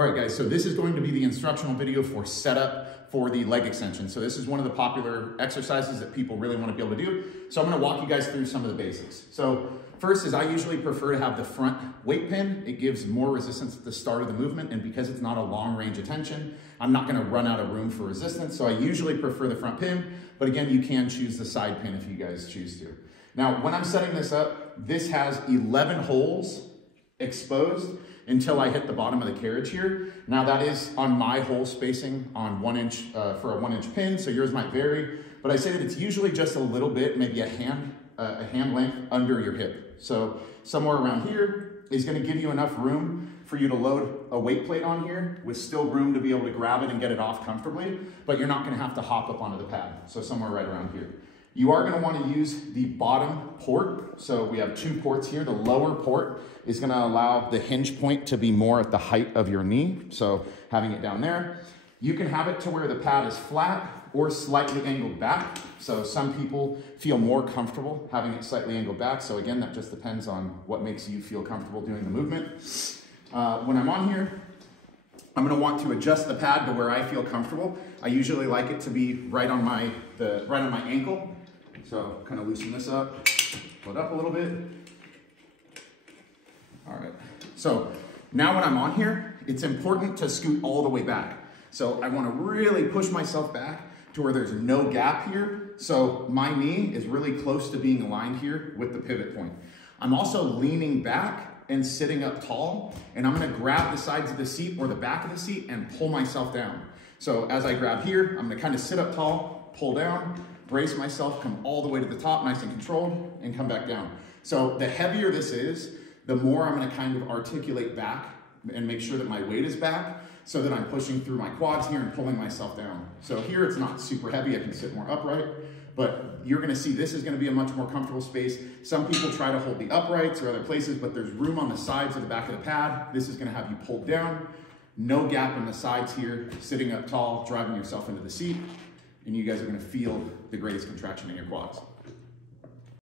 All right, guys, so this is going to be the instructional video for setup for the leg extension. So this is one of the popular exercises that people really want to be able to do. So I'm going to walk you guys through some of the basics. So first is I usually prefer to have the front weight pin. It gives more resistance at the start of the movement, and because it's not a long range of tension, I'm not going to run out of room for resistance. So I usually prefer the front pin, but again, you can choose the side pin if you guys choose to. Now, when I'm setting this up, this has 11 holes exposed until I hit the bottom of the carriage here. Now that is on my hole spacing on 1 inch for a 1 inch pin, so yours might vary, but I say that it's usually just a little bit, maybe a hand length under your hip. So somewhere around here is gonna give you enough room for you to load a weight plate on here with still room to be able to grab it and get it off comfortably, but you're not gonna have to hop up onto the pad. So somewhere right around here. You are going to want to use the bottom port. So we have 2 ports here. The lower port is going to allow the hinge point to be more at the height of your knee. So having it down there. You can have it to where the pad is flat or slightly angled back. So some people feel more comfortable having it slightly angled back. So again, that just depends on what makes you feel comfortable doing the movement. When I'm on here, I'm going to want to adjust the pad to where I feel comfortable. I usually like it to be right on my ankle. So kind of loosen this up, pull it up a little bit. All right, so now when I'm on here, it's important to scoot all the way back. So I want to really push myself back to where there's no gap here. So my knee is really close to being aligned here with the pivot point. I'm also leaning back and sitting up tall, and I'm going to grab the sides of the seat or the back of the seat and pull myself down. So as I grab here, I'm going to kind of sit up tall, pull down, brace myself, come all the way to the top, nice and controlled, and come back down. So the heavier this is, the more I'm gonna kind of articulate back and make sure that my weight is back so that I'm pushing through my quads here and pulling myself down. So here it's not super heavy, I can sit more upright, but you're gonna see this is gonna be a much more comfortable space. Some people try to hold the uprights or other places, but there's room on the sides of the back of the pad. This is gonna have you pulled down, no gap in the sides here, sitting up tall, driving yourself into the seat, and you guys are gonna feel the greatest contraction in your quads.